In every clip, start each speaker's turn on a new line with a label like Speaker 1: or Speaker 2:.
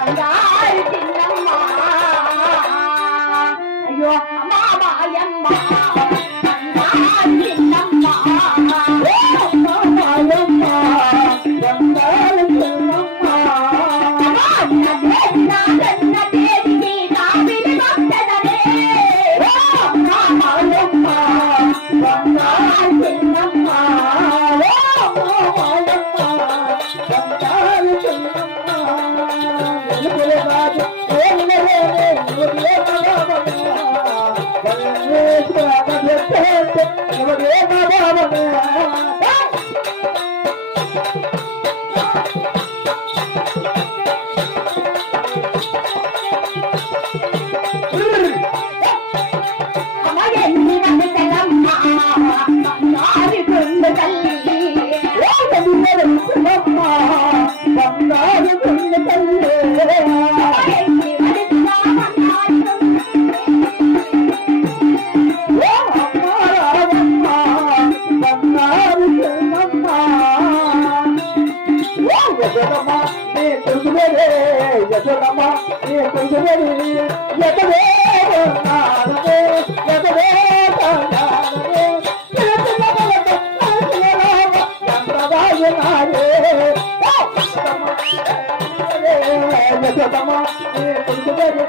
Speaker 1: బంగారు చిన్నమ్మ అయ్యో అమ్మా మాయమ్మ அவனே నీ కుంజుమేరే యశోదమ్మ నీ కుంజుమేరి ఎగవే నాదవే ఎగవే నాదవే యశోదమ్మ
Speaker 2: నీ
Speaker 1: కుంజుమేరి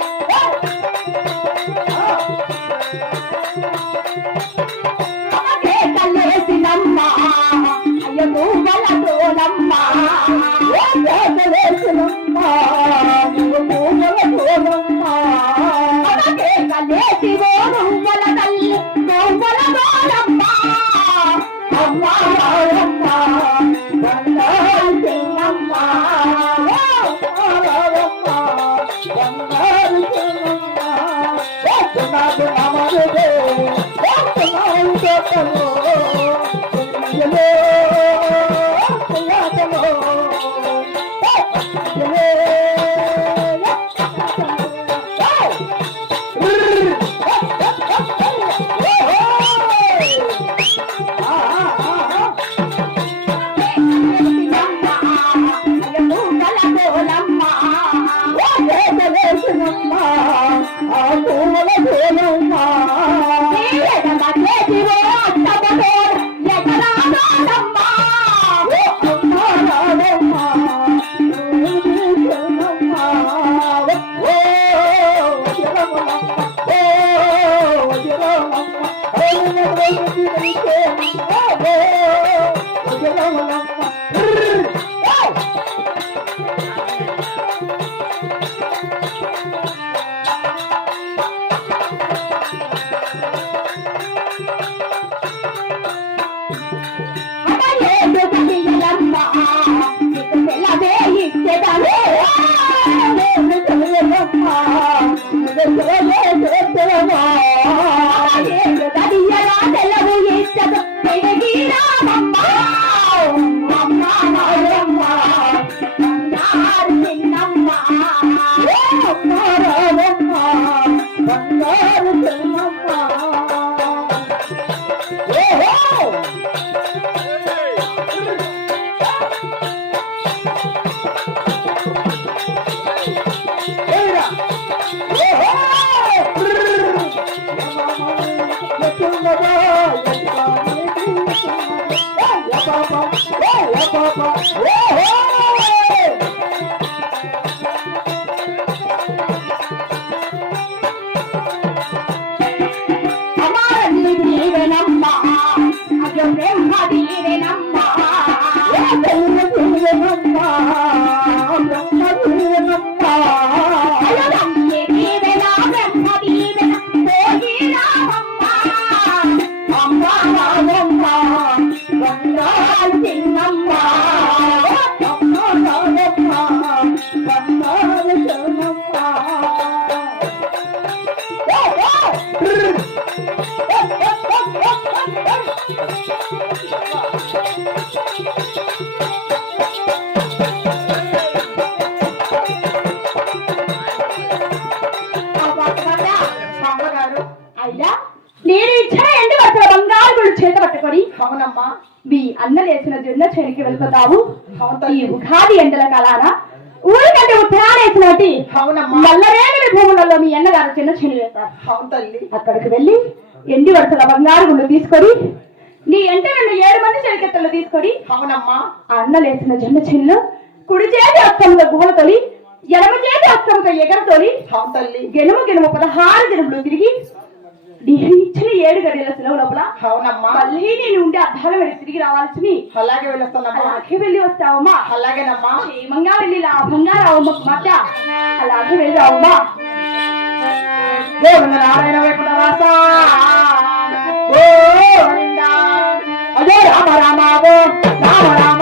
Speaker 1: Hasta. అయ్యా అన్న లేచిన జొన్న చేనికి వెళ్ళిపోతావు ఈ. ఉగాది ఎండల కాలాన ఊరికంటే
Speaker 2: అవునమ్మా.
Speaker 3: నల్లరేగడి భూములలో మీ అన్నగారు చిన్న చెల్లి వేస్తారు అక్కడికి వెళ్ళి ఎండి వరుసల బంగారు గుళ్ళు తీసుకొని నీ ఎంట రెండు ఏడు మంది చెలికెత్తలు తీసుకొని
Speaker 2: అవునమ్మా.
Speaker 3: ఆ అన్నలేసిన జొన్న చెల్లు కుడి చేతి అస్తముగా గువ్వల తొలి ఎడమ చేతి అస్తముగా ఎగరతోలి
Speaker 2: అవును తల్లి.
Speaker 3: గెలుము గెలుము పదహారు జనములు తిరిగి నేను ఇచ్చిన ఏడు గడియల సెలవు లోపల
Speaker 2: అవునమ్మా.
Speaker 3: మళ్ళీ నేను ఉండే అద్దాల వెళ్ళి తిరిగి రావాల్సింది
Speaker 2: అలాగే వెళ్ళొస్తానమ్మా.
Speaker 3: అలాగే వెళ్ళి వస్తావమ్మా.
Speaker 2: అలాగేనమ్మా.
Speaker 3: క్షేమంగా వెళ్ళి లాభంగా రావమ్మ మాట అలాగే వెళ్ళి రావమ్మా.
Speaker 2: గోవింద నారాయణ వైకుంఠవాస గోవింద. అజో రామ రామ రామ రామ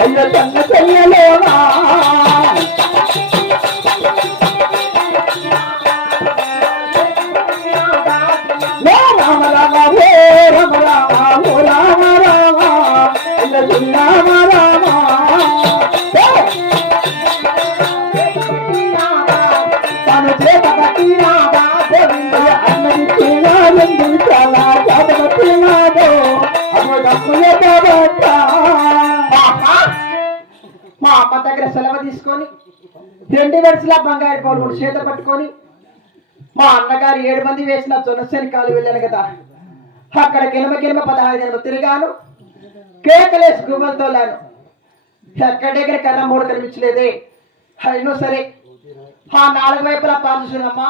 Speaker 2: అయ్యో కన్న చెల్లెలోనా ఓ రామ రామ హే రామ రామ ఓ రామ రామ అయ్యో మా అమ్మ దగ్గర సెలవు తీసుకొని రెండు వరుసల బంగారు పౌరుడు చేత పట్టుకొని మా అన్నగారు ఏడు మంది వేసిన జొన్నసేని కాలు వెళ్ళాను కదా. అక్కడ గిలమ గిలమ పదహారు నెలలు తిరిగాను. కేకలేసి గుమ్మలు తోలాను. ఎక్కడ దగ్గర కన్నా మూడు కనిపించలేదే. అయినా సరే ఆ నాలుగు వైపులా పాల్చునమ్మా